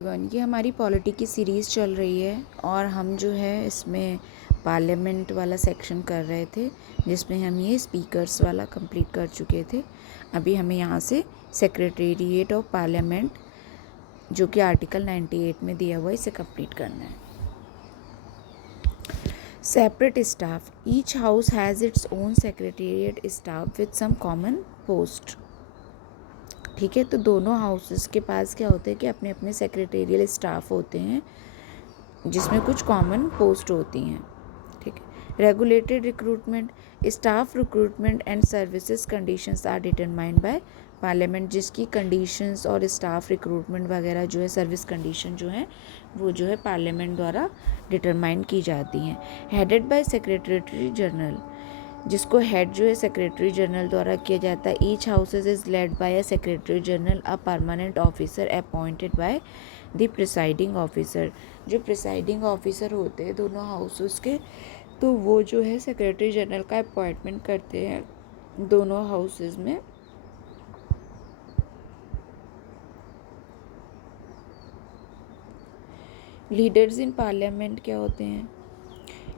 ये हमारी पॉलिटी की सीरीज़ चल रही है और हम जो है इसमें पार्लियामेंट वाला सेक्शन कर रहे थे, जिसमें हम ये स्पीकर्स वाला कंप्लीट कर चुके थे। अभी हमें यहाँ से सेक्रेटेरिएट ऑफ पार्लियामेंट, जो कि आर्टिकल 98 में दिया हुआ है, इसे कंप्लीट करना है। Separate staff, each house has its own secretariat staff with some common post. ठीक है, तो दोनों हाउसेस के पास क्या होता है कि अपने अपने सेक्रेटेरियल स्टाफ होते हैं, जिसमें कुछ कॉमन पोस्ट होती हैं। ठीक है, regulated recruitment, staff recruitment and services conditions are determined by parliament, जिसकी कंडीशंस और स्टाफ रिक्रूटमेंट वगैरह जो है, सर्विस कंडीशन जो है, वो जो है पार्लियामेंट द्वारा डिटरमाइन की जाती हैं। हेडेड बाय सेक्रेटरी जनरल, जिसको हेड जो है सेक्रेटरी जनरल द्वारा किया जाता है। Each houses is led by a secretary general, a permanent officer appointed by the presiding officer. जो प्रिसाइडिंग ऑफिसर होते हैं दोनों हाउसेस के, तो वो जो है सेक्रेटरी जनरल का अपॉइंटमेंट करते हैं दोनों हाउसेस में। लीडर्स इन पार्लियामेंट क्या होते हैं?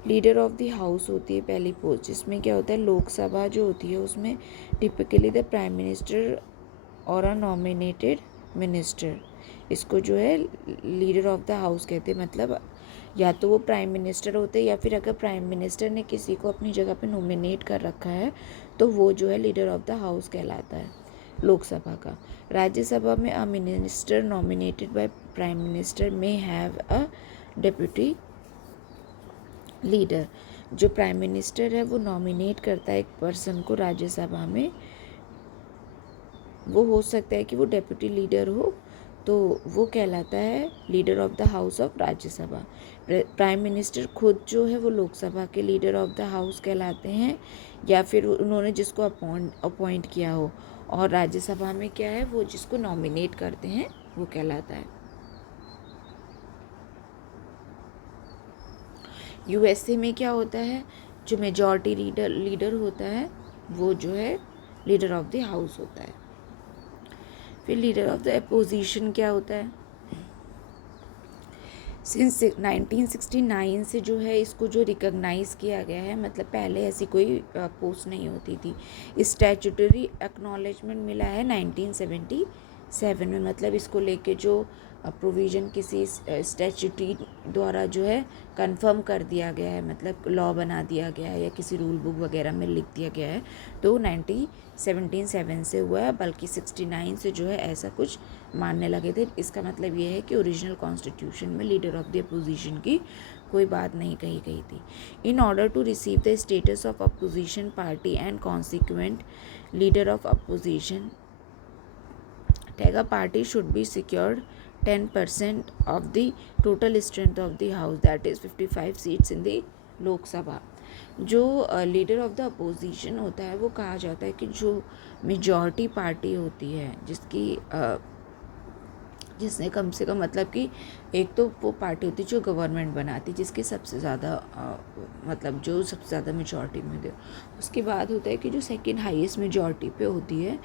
लीडर ऑफ द हाउस होती है पहली पोस्ट, जिसमें क्या होता है, लोकसभा जो होती है उसमें टिपिकली द प्राइम मिनिस्टर और अ नॉमिनेटेड मिनिस्टर, इसको जो है लीडर ऑफ द हाउस कहते हैं। मतलब या तो वो प्राइम मिनिस्टर होते हैं, या फिर अगर प्राइम मिनिस्टर ने किसी को अपनी जगह पे नॉमिनेट कर रखा है तो वो जो है लीडर ऑफ द हाउस कहलाता है लोकसभा का। राज्यसभा में a minister nominated by prime minister में हैव अ डेप्यूटी लीडर। जो प्राइम मिनिस्टर है वो नॉमिनेट करता है एक पर्सन को राज्यसभा में, वो हो सकता है कि वो डेप्यूटी लीडर हो, तो वो कहलाता है leader of the house of Rajya Sabha. Prime minister खुद जो है वो लोकसभा के लीडर ऑफ द हाउस कहलाते हैं, या फिर उन्होंने जिसको अपॉइंट किया हो। और राज्यसभा में क्या है, वो जिसको नॉमिनेट करते हैं वो कहलाता है। यूएसए में क्या होता है, जो मेजॉरिटी लीडर होता है वो जो है लीडर ऑफ द हाउस होता है। फिर लीडर ऑफ द अपोजिशन क्या होता है? सिंस 1969 से जो है इसको जो रिकॉग्नाइज़ किया गया है, मतलब पहले ऐसी कोई पोस्ट नहीं होती थी। स्टैट्यूटरी एक्नॉलेजमेंट मिला है 1977 में, मतलब इसको लेके जो प्रोविज़न किसी स्टैट्यूटरी द्वारा जो है कंफर्म कर दिया गया है, मतलब लॉ बना दिया गया है या किसी रूल बुक वगैरह में लिख दिया गया है, तो 1977 से हुआ है, बल्कि 69 से जो है ऐसा कुछ मानने लगे थे। इसका मतलब ये है कि ओरिजिनल कॉन्स्टिट्यूशन में लीडर ऑफ द अपोजिशन की कोई बात नहीं कही गई थी। In order to receive the status of opposition party and consequent leader of opposition, टैगा party should be secured 10% of the total strength of the house, that is 55 seats in the Lok Sabha. जो leader of the opposition होता है वो कहा जाता है कि जो मेजॉरिटी पार्टी होती है, जिसने कम से कम, मतलब कि एक तो वो पार्टी होती है जो गवर्नमेंट बनाती है, जिसके सबसे ज़्यादा मतलब जो सबसे ज़्यादा मेजॉरिटी में दे। उसके बाद होता है कि जो सेकंड हाईएस्ट मेजॉरिटी पे होती है,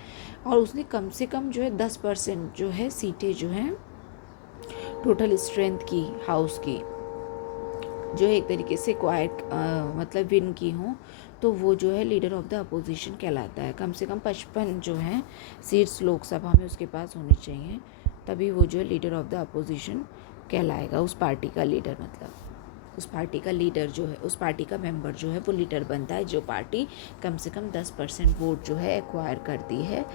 और उसने कम से कम जो है 10% जो है सीटें जो हैं टोटल स्ट्रेंथ की हाउस की, जो एक तरीके से क्वाइट मतलब विन की हों, तो वो जो है लीडर ऑफ द अपोजिशन कहलाता है। कम से कम 55 जो हैं सीट्स लोकसभा में उसके पास होनी चाहिए, तभी वो जो है लीडर ऑफ द अपोजिशन कहलाएगा। उस पार्टी का लीडर, मतलब उस पार्टी का लीडर जो है, उस पार्टी का मेंबर जो है वो लीडर बनता है, जो पार्टी कम से कम 10% वोट जो है एक्वायर करती है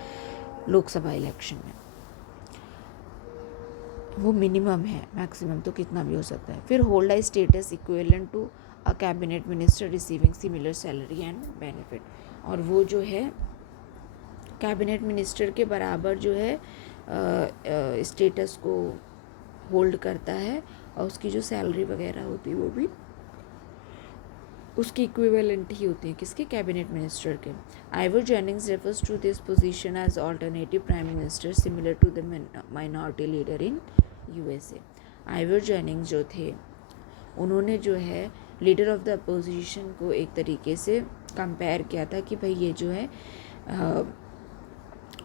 लोकसभा इलेक्शन में। वो मिनिमम है, मैक्सिमम तो कितना भी हो सकता है। फिर hold a status equivalent to a cabinet minister receiving similar salary and benefit, और वो जो है कैबिनेट मिनिस्टर के बराबर जो है स्टेटस को होल्ड करता है, और उसकी जो सैलरी वगैरह होती है वो भी उसकी इक्विवेलेंट ही होती है, किसके? कैबिनेट मिनिस्टर के। Ivor Jennings refers to this position as alternative prime minister similar to the minority leader in USA. Ivor Jennings जो थे, उन्होंने जो है लीडर ऑफ द अपोजिशन को एक तरीके से कंपेयर किया था कि भाई ये जो है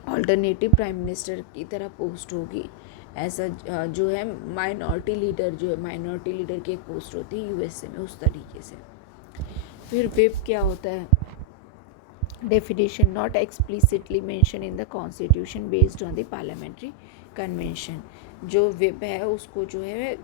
ऑल्टरनेटिव प्राइम मिनिस्टर की तरह पोस्ट होगी, ऐसा जो है माइनॉरिटी लीडर, जो है माइनॉरिटी लीडर की एक पोस्ट होती है यूएसए में, उस तरीके से। फिर विप क्या होता है? Definition, not explicitly mention in the constitution based on the parliamentary convention. जो विप है उसको जो है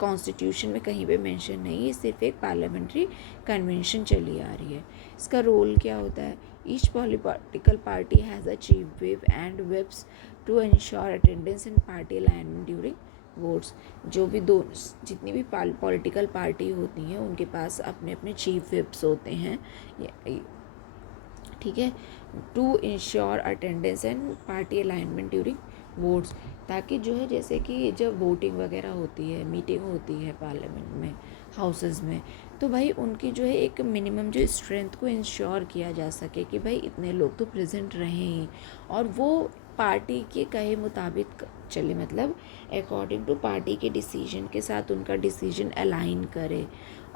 कॉन्स्टिट्यूशन में कहीं पे मेंशन नहीं है, सिर्फ एक पार्लियामेंट्री कन्वेंशन चली आ रही है। इसका रोल क्या होता है? Each political party has a chief whip and whips to ensure attendance in party alignment during votes. जो भी जितनी भी पॉलिटिकल पार्टी होती हैं उनके पास अपने अपने चीफ विप्स होते हैं, ठीक है, to ensure attendance and party alignment during votes, ताकि जो है जैसे कि जब वोटिंग वगैरह होती है, मीटिंग होती है पार्लियामेंट में, हाउसेस में, तो भाई उनकी जो है एक मिनिमम जो स्ट्रेंथ को इंश्योर किया जा सके कि भाई इतने लोग तो प्रेजेंट रहें ही, और वो पार्टी के कहे मुताबिक चले, मतलब अकॉर्डिंग टू पार्टी के डिसीजन के साथ उनका डिसीजन अलाइन करे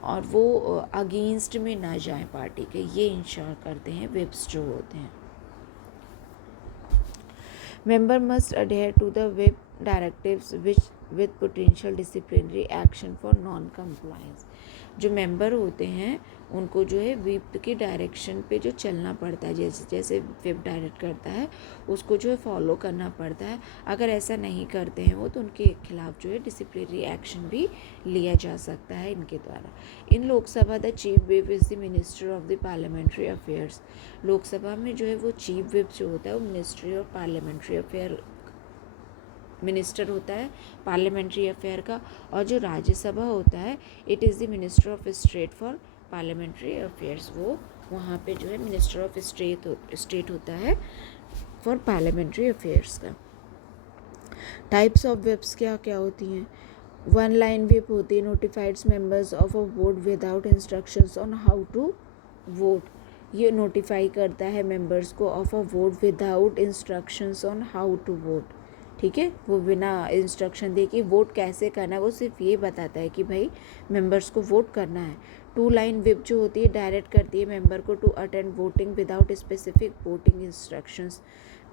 और वो अगेंस्ट में ना जाए पार्टी के, ये इंश्योर करते हैं विप्स जो होते हैं। Member must adhere to the whip directives which with potential disciplinary action for non compliance. जो मेंबर होते हैं उनको जो है विप की डायरेक्शन पे जो चलना पड़ता है, जैसे जैसे विप डायरेक्ट करता है उसको जो है फॉलो करना पड़ता है। अगर ऐसा नहीं करते हैं वो, तो उनके खिलाफ जो है डिसिप्लिनरी एक्शन भी लिया जा सकता है इनके द्वारा। In Lok Sabha the chief whip is the minister of the parliamentary affairs. Lok Sabha में जो है वो चीफ विप जो होता है वो ministry of parliamentary affair minister होता है पार्लियामेंट्री अफेयर का। और जो राज्यसभा होता है, it is the minister of state for parliamentary affairs. वो वहाँ पे जो है मिनिस्टर ऑफ स्टेट होता है फॉर पार्लियामेंट्री अफेयर्स का। टाइप्स ऑफ विप्स क्या क्या होती हैं? वन लाइन विप होती है, notifies members of a vote without instructions on how to vote. ये नोटिफाई करता है मेंबर्स को of a vote without instructions on how to vote, ठीक है, वो बिना इंस्ट्रक्शन दे कि वोट कैसे करना है, वो सिर्फ ये बताता है कि भाई मेंबर्स को वोट करना है। टू लाइन विप जो होती है डायरेक्ट करती है मेंबर को to attend voting without specific voting instructions.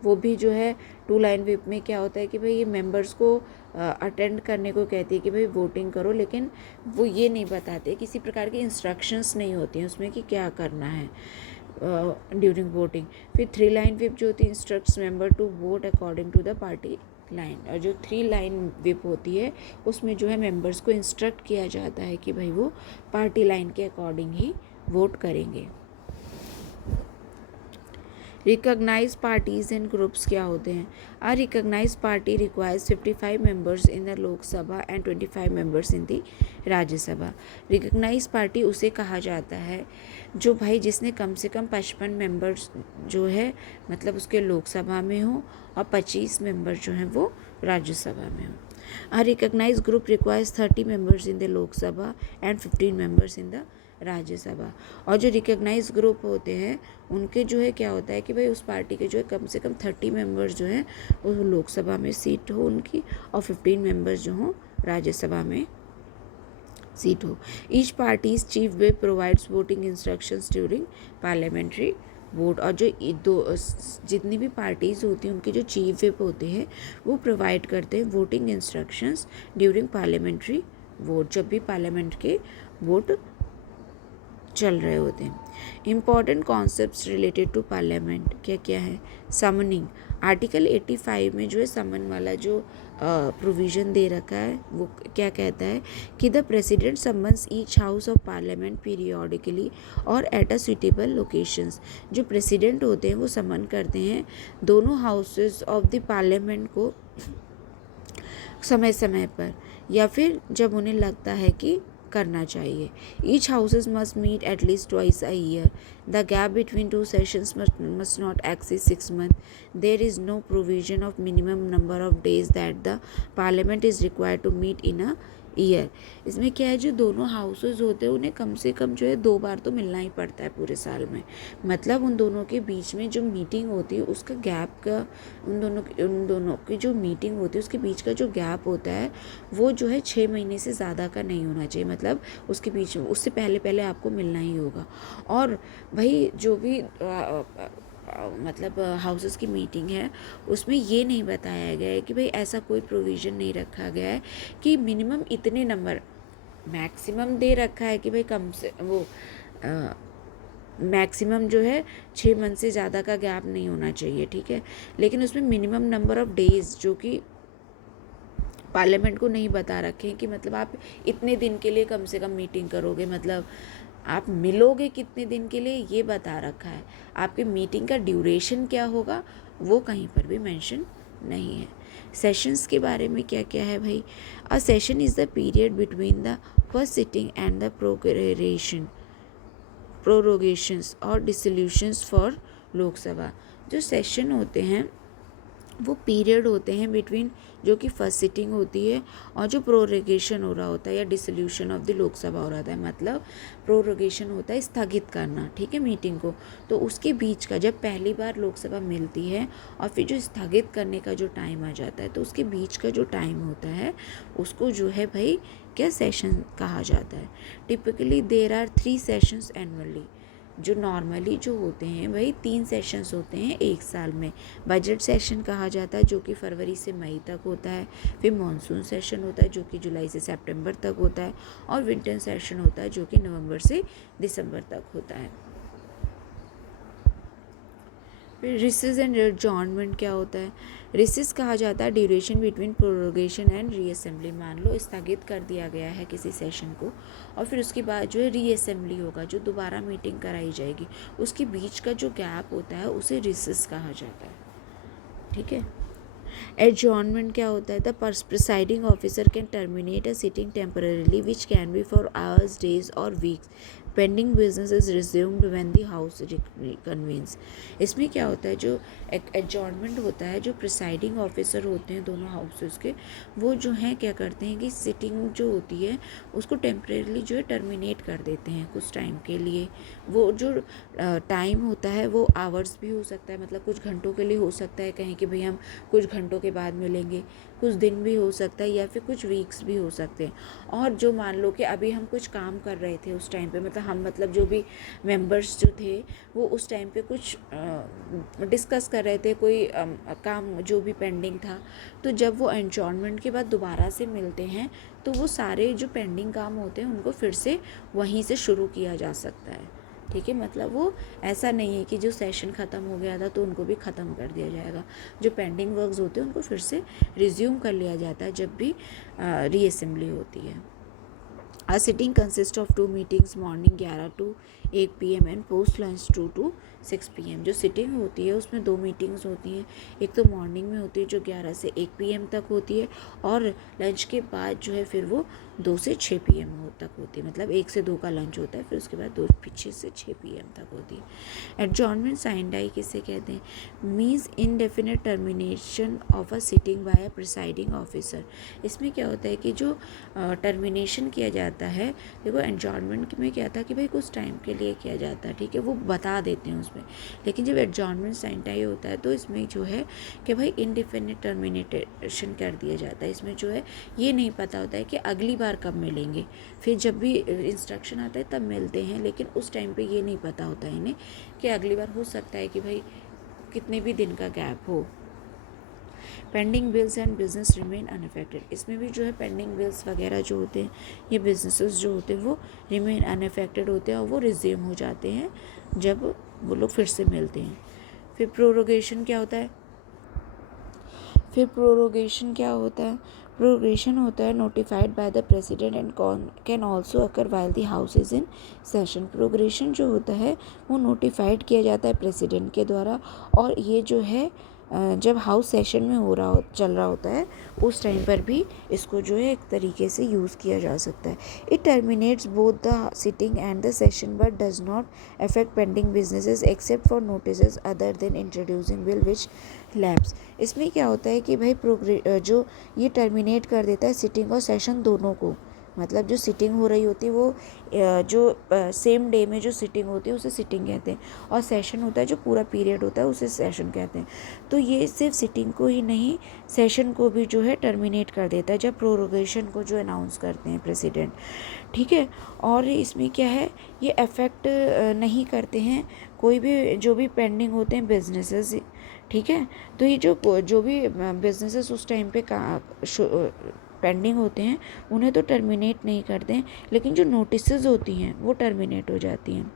वो भी जो है टू लाइन विप में क्या होता है कि भाई ये मेंबर्स को अटेंड करने को कहती है कि भाई वोटिंग करो, लेकिन वो ये नहीं बताते, किसी प्रकार की इंस्ट्रक्शंस नहीं होती हैं उसमें कि क्या करना है ड्यूरिंग वोटिंग। फिर थ्री लाइन विप जो होती है instructs member to vote according to the party line. और जो थ्री लाइन विप होती है उसमें जो है मेंबर्स को इंस्ट्रक्ट किया जाता है कि भाई वो पार्टी लाइन के अकॉर्डिंग ही वोट करेंगे। रिकॉग्नाइज पार्टीज एंड ग्रुप्स क्या होते हैं? A recognise party requires 55 members in the Lok Sabha and 25 members in the Rajya Sabha. Recognise party उसे कहा जाता है जो भाई जिसने कम से कम 55 मेंबर्स जो है मतलब उसके लोकसभा में हो और 25 मेंबर जो हैं वो राज्यसभा में हो। A recognise group requires 30 members in the Lok Sabha and 15 members in the Rajya Sabha. और जो रिकॉग्नाइज ग्रुप होते हैं उनके जो है क्या होता है कि भाई उस पार्टी के जो है कम से कम 30 मेंबर्स जो हैं वो लोकसभा में सीट हो उनकी, और 15 मेंबर्स जो हों राज्यसभा में सीट हो। Each parties chief whip provides voting instructions during parliamentary vote. और जो जितनी भी पार्टीज़ होती हैं उनके जो चीफ विप होते हैं वो प्रोवाइड करते हैं voting instructions during parliamentary vote, जब भी पार्लियामेंट के वोट चल रहे होते हैं। Important concepts related to parliament क्या क्या है? समनिंग, आर्टिकल 85 में जो है समन वाला जो प्रोविज़न दे रखा है वो क्या कहता है कि the president summons each house of parliament periodically और एट अ सुटेबल लोकेशंस। जो प्रेसिडेंट होते हैं वो समन करते हैं दोनों हाउसेस ऑफ द पार्लियामेंट को समय समय पर, या फिर जब उन्हें लगता है कि करना चाहिए। Each houses must meet at least twice a year. The gap between two sessions must not exceed 6 months. There is no provision of minimum number of days that the parliament is required to meet in a year. इसमें क्या है जो दोनों houses होते हैं उन्हें कम से कम जो है 2 बार तो मिलना ही पड़ता है पूरे साल में। मतलब उन दोनों के बीच में जो मीटिंग होती है उसका गैप का उन दोनों की जो मीटिंग होती है उसके बीच का जो गैप होता है वो जो है 6 महीने से ज़्यादा का नहीं होना चाहिए। मतलब उसके बीच में उससे पहले पहले आपको मिलना ही होगा। और भाई जो भी मतलब हाउसेस की मीटिंग है, उसमें ये नहीं बताया गया है कि भाई ऐसा कोई प्रोविज़न नहीं रखा गया है कि मिनिमम इतने नंबर, मैक्सिमम दे रखा है कि भाई कम से वो मैक्सिमम जो है 6 मंथ से ज़्यादा का गैप नहीं होना चाहिए, ठीक है। लेकिन उसमें मिनिमम नंबर ऑफ़ डेज़ जो कि पार्लियामेंट को नहीं बता रखे हैं कि मतलब आप इतने दिन के लिए कम से कम मीटिंग करोगे, मतलब आप मिलोगे कितने दिन के लिए ये बता रखा है। आपके मीटिंग का ड्यूरेशन क्या होगा वो कहीं पर भी मेंशन नहीं है। सेशंस के बारे में क्या क्या है भाई, a session is the period between the first sitting and the prorogations और डिसोल्यूशंस फॉर लोकसभा। जो सेशन होते हैं वो पीरियड होते हैं बिटवीन जो कि फर्स्ट सिटिंग होती है और जो प्रोरोगेशन हो रहा होता है या डिसोल्यूशन ऑफ द लोकसभा हो रहा है, मतलब प्रोरोगेशन होता है स्थगित करना, ठीक है, मीटिंग को। तो उसके बीच का जब पहली बार लोकसभा मिलती है और फिर जो स्थगित करने का जो टाइम आ जाता है, तो उसके बीच का जो टाइम होता है उसको जो है भाई क्या सेशन कहा जाता है। Typically there are 3 sessions annually. जो नॉर्मली जो होते हैं भाई 3 सेशंस होते हैं एक साल में। बजट सेशन कहा जाता है जो कि फरवरी से मई तक होता है, फिर मॉनसून सेशन होता है जो कि जुलाई से सितंबर तक होता है, और विंटर सेशन होता है जो कि नवंबर से दिसंबर तक होता है। फिर रिसेस एंड एडजॉर्नमेंट क्या होता है, रिसेस कहा जाता है duration between prorogation and reassembly. मान लो स्थगित कर दिया गया है किसी सेशन को और फिर उसके बाद जो है रीअसेंबली होगा, जो दोबारा मीटिंग कराई जाएगी, उसके बीच का जो गैप होता है उसे रिसेस कहा जाता है, ठीक है। एडजॉर्नमेंट क्या होता है, the presiding officer can terminate a sitting temporarily which can be for hours, days और weeks, pending business is resumed when the house convenes. इसमें क्या होता है, जो एडजॉर्नमेंट होता है, जो प्रिसाइडिंग ऑफिसर होते हैं दोनों हाउसेस के, वो जो हैं क्या करते हैं कि सिटिंग जो होती है उसको टेम्परेली जो है टर्मिनेट कर देते हैं कुछ टाइम के लिए। वो जो टाइम होता है वो आवर्स भी हो सकता है, मतलब कुछ घंटों के लिए हो सकता है, कहें कि भाई हम कुछ घंटों के बाद मिलेंगे, कुछ दिन भी हो सकता है या फिर कुछ वीक्स भी हो सकते हैं। और जो मान लो कि अभी हम कुछ काम कर रहे थे उस टाइम पे, मतलब जो भी मेंबर्स जो थे वो उस टाइम पे कुछ डिस्कस कर रहे थे, कोई काम जो भी पेंडिंग था, तो जब वो एडजॉर्नमेंट के बाद दोबारा से मिलते हैं तो वो सारे जो पेंडिंग काम होते हैं उनको फिर से वहीं से शुरू किया जा सकता है, ठीक है। मतलब वो ऐसा नहीं है कि जो सेशन ख़त्म हो गया था तो उनको भी ख़त्म कर दिया जाएगा। जो पेंडिंग वर्क्स होते हैं उनको फिर से रिज्यूम कर लिया जाता है जब भी रीअसेंबली होती है। A sitting consists of 2 meetings, morning 11 to 1 PM and post lunch 2 to 6 PM। जो सिटिंग होती है उसमें 2 मीटिंग्स होती हैं, एक तो मॉर्निंग में होती है जो 11 से 1 PM तक होती है, और लंच के बाद जो है फिर वो 2 से 6 PM तक होती है, मतलब 1 से 2 का लंच होता है, फिर उसके बाद 2 से 6 PM तक होती है। एडजॉर्नमेंट साइंडाई किसे कहते हैं, means indefinite termination of a sitting bye a presiding officer. इसमें क्या होता है कि जो टर्मिनेशन किया जाता है, देखो एडजॉर्नमेंट में क्या था कि भाई कुछ टाइम के लिए किया जाता है, ठीक है, वो बता देते हैं उसमें। लेकिन जब एडजॉर्नमेंट साइंटाई होता है तो इसमें जो है कि भाई इनडिफिनिट टर्मिनेशन कर दिया जाता है। इसमें जो है ये नहीं पता होता है कि अगली बार कब मिलेंगे, फिर जब भी इंस्ट्रक्शन आता है तब मिलते हैं, लेकिन उस टाइम पे ये नहीं पता होता है इन्हें कि अगली बार हो सकता है कि भाई कितने भी दिन का गैप हो। Pending bills and business remain unaffected. इसमें भी जो है पेंडिंग बिल्स वगैरह जो होते हैं, ये बिजनेसेस जो होते हैं वो रिमेन अनअफेक्टेड होते हैं और वो रिज्यूम हो जाते हैं जब वो लोग फिर से मिलते हैं। फिर प्रोरोगेशन क्या होता है, प्रोरोगेशन होता है notified by the president and can also occur while the house is in session. Progression जो होता है वो नोटिफाइड किया जाता है प्रेसिडेंट के द्वारा, और ये जो है जब हाउस सेशन में चल रहा होता है उस टाइम पर भी इसको जो है एक तरीके से यूज़ किया जा सकता है। It terminates both the sitting and the session but does not affect pending businesses except for notice other than introducing bill which labs. इसमें क्या होता है कि भाई जो ये टर्मिनेट कर देता है सिटिंग और सेशन दोनों को, मतलब जो सिटिंग हो रही होती है वो जो सेम डे में जो सिटिंग होती है उसे सिटिंग कहते हैं, और सेशन होता है जो पूरा पीरियड होता है उसे सेशन कहते हैं। तो ये सिर्फ सिटिंग को ही नहीं, सेशन को भी जो है टर्मिनेट कर देता है जब प्रोरोगेशन को जो अनाउंस करते हैं प्रेसिडेंट, ठीक है। और इसमें क्या है, ये अफेक्ट नहीं करते हैं कोई भी जो भी पेंडिंग होते हैं बिजनेसेस, ठीक है। तो ये जो भी बिजनेसेस उस टाइम पे पेंडिंग होते हैं उन्हें तो टर्मिनेट नहीं करते हैं, लेकिन जो नोटिसेस होती हैं वो टर्मिनेट हो जाती हैं।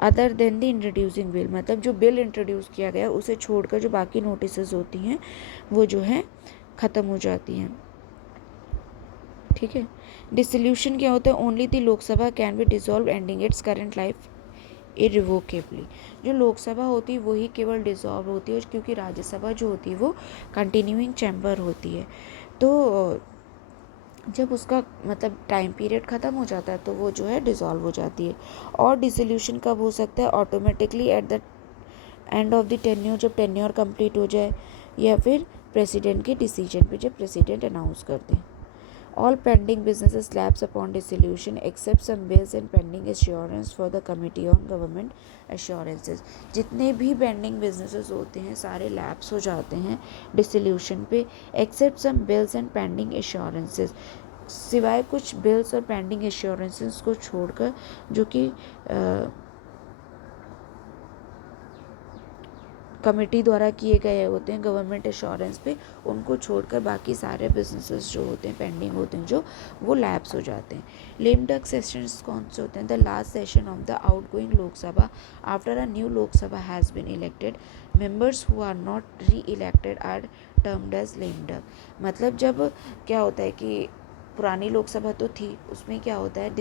Other than the introducing bill, मतलब जो बिल इंट्रोड्यूस किया गया उसे छोड़कर जो बाकी नोटिसेस होती हैं वो जो है ख़त्म हो जाती हैं, ठीक है। डिसोल्यूशन क्या होता है, only the Lok Sabha can be dissolve ending its current life irrevocably. जो लोकसभा होती है वही केवल डिसॉल्व होती है, क्योंकि राज्यसभा जो होती है वो कंटिन्यूइंग चैम्बर होती है। तो जब उसका मतलब टाइम पीरियड ख़त्म हो जाता है तो वो जो है डिसॉल्व हो जाती है। और डिसोल्यूशन कब हो सकता है, automatically at the end of the tenure, जब टेन्योर कंप्लीट हो जाए, या फिर प्रेसिडेंट के डिसीजन पे जब प्रेसिडेंट अनाउंस करते हैं। All pending businesses lapse upon dissolution except some bills and pending assurance for the Committee on Government Assurances। जितने भी पेंडिंग बिजनेसेस होते हैं सारे लैप्स हो जाते हैं डिसोल्यूशन पे, except some bills and pending assurances, सिवाय कुछ बिल्स और पेंडिंग एश्योरेंसेस को छोड़कर, जो कि कमेटी द्वारा किए गए होते हैं गवर्नमेंट एश्योरेंस पे, उनको छोड़कर बाकी सारे बिजनेसेस जो होते हैं पेंडिंग होते हैं जो वो लैप्स हो जाते हैं। लेम डक सेशंस कौन से होते हैं, the last session of the outgoing Lok Sabha after a new Lok Sabha has been elected, members who are not reelected are termed as lame duck. मतलब जब क्या होता है कि पुरानी लोकसभा तो थी, उसमें क्या होता है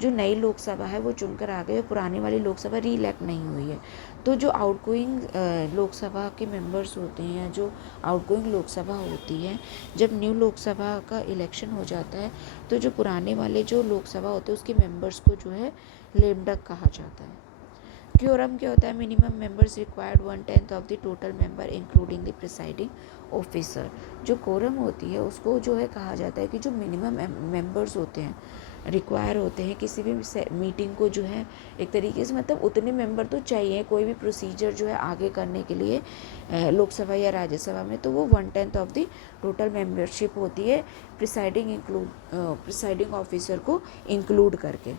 जो नई लोकसभा है वो चुनकर आ गई और पुरानी वाली लोकसभा री इलेक्ट नहीं हुई है। तो जो आउटगोइंग लोकसभा के मेंबर्स होते हैं, या जो आउटगोइंग लोकसभा होती है, जब न्यू लोकसभा का इलेक्शन हो जाता है तो जो पुराने वाले जो लोकसभा होते हैं उसके मेंबर्स को जो है लेम डक कहा जाता है। क्योरम क्या होता है, minimum members required 1/10 of the total member including the presiding officer. जो कोरम होती है उसको जो है कहा जाता है कि जो मिनिमम मेंबर्स होते हैं, रिक्वायर होते हैं किसी भी मीटिंग को जो है, एक तरीके से मतलब उतने मेंबर तो चाहिए कोई भी प्रोसीजर जो है आगे करने के लिए लोकसभा या राज्यसभा में, तो वो 1/10 ऑफ द टोटल मेंबरशिप होती है प्रिसाइडिंग ऑफिसर को इंक्लूड करके।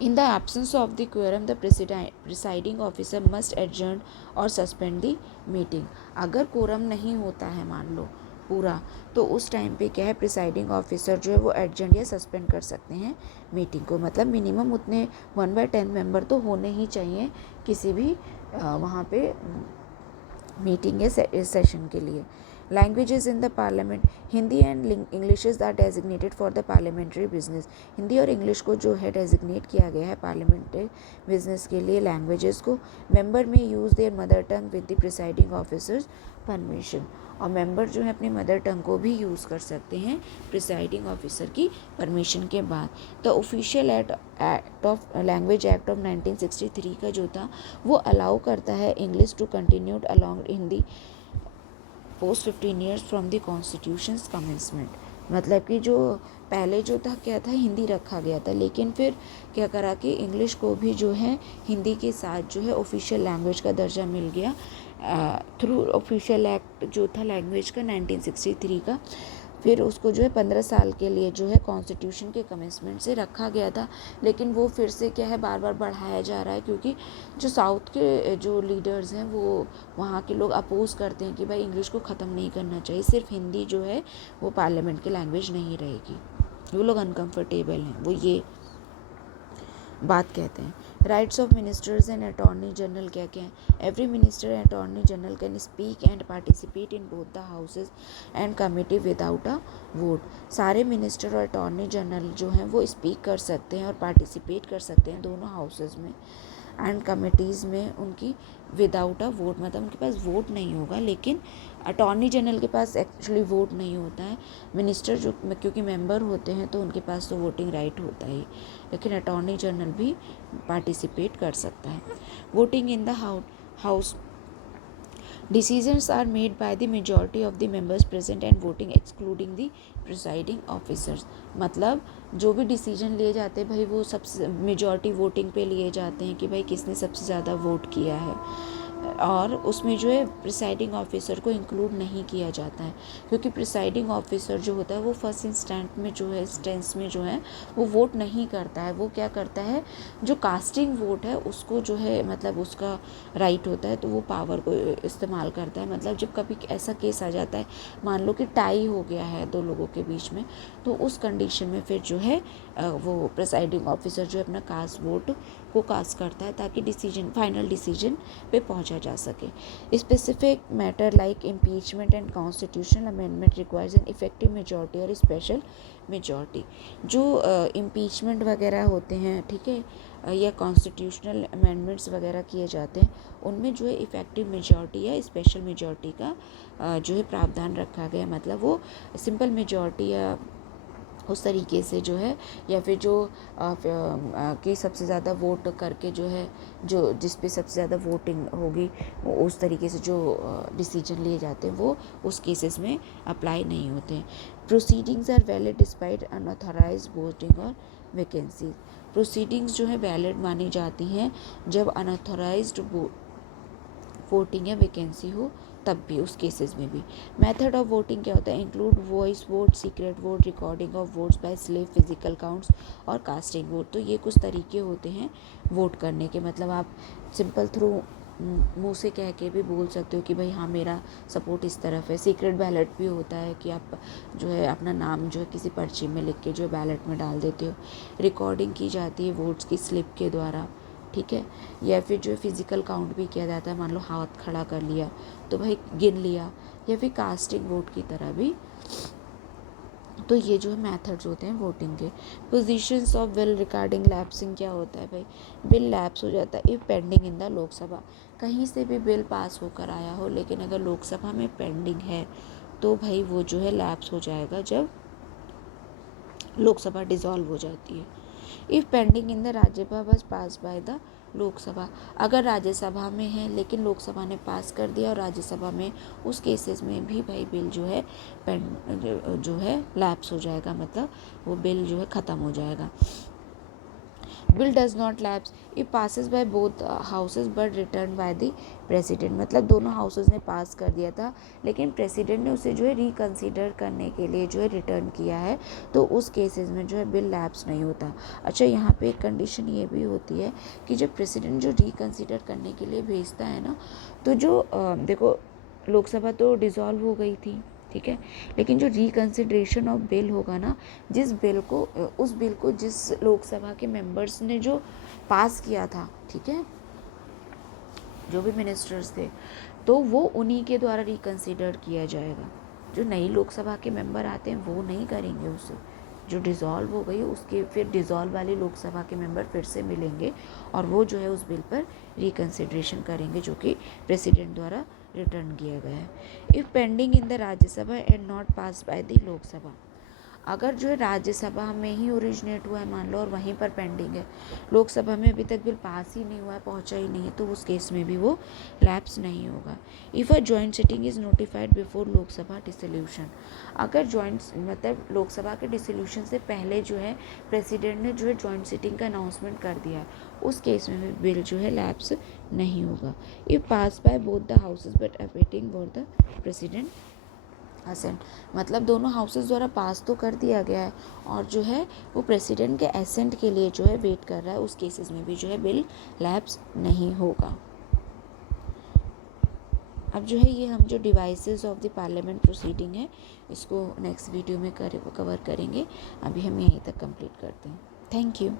In the absence of the quorum, the presiding officer must adjourn or suspend the meeting। अगर कोरम नहीं होता है मान लो पूरा, तो उस टाइम पे क्या है, प्रिसाइडिंग ऑफिसर जो है वो एडजर्न या सस्पेंड कर सकते हैं मीटिंग को। मतलब मिनिमम उतने 1/10 मेंबर तो होने ही चाहिए किसी भी वहाँ पे मीटिंग या सेशन के लिए। Languages in the parliament, Hindi and Englishes are designated for the parliamentary business. Hindi और इंग्लिश को जो है डेजिग्नेट किया गया है पार्लियामेंट्री बिजनेस के लिए लैंग्वेजेस को। मेंबर में use their mother tongue with the presiding officers permission, और मेंबर जो है अपनी मदर टंग को भी यूज़ कर सकते हैं प्रिसाइडिंग ऑफिसर की परमिशन के बाद। The official act of language act of 1963 का जो था वो अलाउ करता है English to continued along Hindi post 15 years from the constitution's commencement. मतलब कि जो पहले जो था क्या था, हिंदी रखा गया था, लेकिन फिर क्या करा कि इंग्लिश को भी जो है हिंदी के साथ जो है ऑफिशियल लैंग्वेज का दर्जा मिल गया थ्रू ऑफिशियल एक्ट जो था लैंग्वेज का 1963 का। फिर उसको जो है 15 साल के लिए जो है कॉन्स्टिट्यूशन के कमेंसमेंट से रखा गया था, लेकिन वो फिर से क्या है बार बार बढ़ाया जा रहा है, क्योंकि जो साउथ के जो लीडर्स हैं वो वहाँ के लोग अपोज करते हैं कि भाई इंग्लिश को ख़त्म नहीं करना चाहिए, सिर्फ हिंदी जो है वो पार्लियामेंट की लैंग्वेज नहीं रहेगी। वो लोग अनकम्फर्टेबल हैं, वो ये बात कहते हैं। Rights of ministers and attorney general क्या क्या हैं, every minister and attorney general can speak and participate in both the houses and committee without a vote. सारे मिनिस्टर और अटॉर्नी जनरल जो हैं वो स्पीक कर सकते हैं और पार्टिसिपेट कर सकते हैं दोनों हाउसेज में एंड कमेटीज़ में उनकी विदाउट अ वोट, मतलब उनके पास वोट नहीं होगा, लेकिन अटॉर्नी जनरल के पास एक्चुअली वोट नहीं होता है। मिनिस्टर जो क्योंकि मेंबर होते हैं तो उनके पास तो वोटिंग राइट होता ही, लेकिन अटॉर्नी जनरल भी पार्टिसिपेट कर सकता है। Voting in the house decisions are made by the majority of the members present and voting excluding the presiding officers. मतलब जो भी डिसीजन लिए जाते हैं भाई वो सबसे मेजॉरिटी वोटिंग पे लिए जाते हैं कि भाई किसने सबसे ज़्यादा वोट किया है, और उसमें जो है प्रिसाइडिंग ऑफिसर को इंक्लूड नहीं किया जाता है, क्योंकि प्रिसाइडिंग ऑफिसर जो होता है वो फर्स्ट इंस्टेंस में जो है वो वोट नहीं करता है। वो क्या करता है, जो कास्टिंग वोट है उसको जो है मतलब उसका राइट होता है तो वो पावर को इस्तेमाल करता है। मतलब जब कभी ऐसा केस आ जाता है, मान लो कि टाई हो गया है दो लोगों के बीच में, तो उस कंडीशन में फिर जो है वो प्रिसाइडिंग ऑफिसर जो है अपना कास्ट वोट को कास्ट करता है ताकि फाइनल डिसीजन पे पहुंचा जा सके। Specific matter like impeachment and constitutional amendment requires an effective majority और स्पेशल मेजॉरिटी। जो इम्पीचमेंट वगैरह होते हैं, ठीक है, या कॉन्स्टिट्यूशनल अमेंडमेंट्स वगैरह किए जाते हैं, उनमें जो है इफेक्टिव मेजॉरिटी या स्पेशल मेजॉरिटी का जो है प्रावधान रखा गया। मतलब वो सिंपल मेजॉरिटी या उस तरीके से जो है, या फिर जो कि सबसे ज़्यादा वोट करके जो है, जो जिस पे सबसे ज़्यादा वोटिंग होगी वो उस तरीके से जो डिसीजन लिए जाते हैं वो उस केसेस में अप्लाई नहीं होते हैं। Proceedings are valid despite unauthorised voting और वैकेंसी। प्रोसीडिंग्स जो है वैलिड मानी जाती हैं जब अनऑथराइज्ड वोटिंग या वैकेंसी हो, तब भी उस केसेस में भी। मेथड ऑफ वोटिंग क्या होता है, include voice vote, secret vote, recording of votes by slip, physical counts और कास्टिंग वोट। तो ये कुछ तरीके होते हैं वोट करने के। मतलब आप सिंपल थ्रू मुंह से कह के भी बोल सकते हो कि भाई हाँ मेरा सपोर्ट इस तरफ है। सीक्रेट बैलेट भी होता है कि आप जो है अपना नाम जो है किसी पर्ची में लिख के जो है बैलेट में डाल देते हो। रिकॉर्डिंग की जाती है वोट्स की स्लिप के द्वारा, ठीक है, या फिर जो फिज़िकल काउंट भी किया जाता है। मान लो हाथ खड़ा कर लिया तो भाई गिन लिया, या फिर कास्टिंग वोट की तरह भी। तो ये जो है मेथड्स होते हैं वोटिंग के। Positions of bill regarding lapsing क्या होता है भाई, बिल लैप्स हो जाता है if pending in the Lok Sabha. कहीं से भी बिल पास होकर आया हो लेकिन अगर लोकसभा में पेंडिंग है तो भाई वो जो है लैप्स हो जाएगा जब लोकसभा डिसॉल्व हो जाती है। If pending in the Rajya Sabha was pass by the Lok Sabha. अगर राज्यसभा में है लेकिन लोकसभा ने पास कर दिया और राज्यसभा में, उस केसेस में भी भाई बिल जो है जो है लैप्स हो जाएगा, मतलब वो बिल जो है ख़त्म हो जाएगा। Bill does not lapse if passes by both houses but return by the president. मतलब दोनों हाउसेज ने पास कर दिया था लेकिन प्रेसिडेंट ने उसे जो है रिकन्सिडर करने के लिए जो है रिटर्न किया है, तो उस केसेस में जो है बिल लैप्स नहीं होता। अच्छा, यहाँ पे एक कंडीशन ये भी होती है कि जब प्रेसिडेंट जो रिकन्सिडर करने के लिए भेजता है ना, तो जो देखो लोकसभा तो डिसॉल्व हो गई थी, ठीक है, लेकिन जो रिकन्सिडरेशन ऑफ बिल होगा ना, उस बिल को जिस लोकसभा के मेंबर्स ने जो पास किया था, ठीक है, जो भी मिनिस्टर्स थे, तो वो उन्हीं के द्वारा रिकन्सिडर किया जाएगा। जो नई लोकसभा के मेंबर आते हैं वो नहीं करेंगे उसे। जो डिसॉल्व हो गई उसके फिर डिसॉल्व वाली लोकसभा के मेंबर फिर से मिलेंगे और वो जो है उस बिल पर रिकन्सिडरेशन करेंगे जो कि प्रेसिडेंट द्वारा रिटर्न किया गया है। If pending in the Rajya Sabha and not pass by the Lok Sabha. अगर जो है राज्यसभा में ही ओरिजिनेट हुआ है मान लो और वहीं पर पेंडिंग है, लोकसभा में अभी तक बिल पास ही नहीं हुआ है, पहुंचा ही नहीं है, तो उस केस में भी वो लैप्स नहीं होगा। If a joint sitting is notified before Lok Sabha dissolution. अगर जॉइंट मतलब लोकसभा के डिसोल्यूशन से पहले जो है प्रेसिडेंट ने जो है जॉइंट सिटिंग का अनाउंसमेंट कर दिया, उस केस में भी बिल जो है लैप्स नहीं होगा। If pass by both the houses but awaiting for the president assent. मतलब दोनों हाउसेस द्वारा पास तो कर दिया गया है और जो है वो प्रेसिडेंट के एसेंट के लिए जो है वेट कर रहा है, उस केसेस में भी जो है बिल लैप्स नहीं होगा। अब जो है ये हम जो devices of the parliament proceeding है इसको नेक्स्ट वीडियो में कवर करेंगे। अभी हम यहीं तक कंप्लीट करते हैं। Thank you.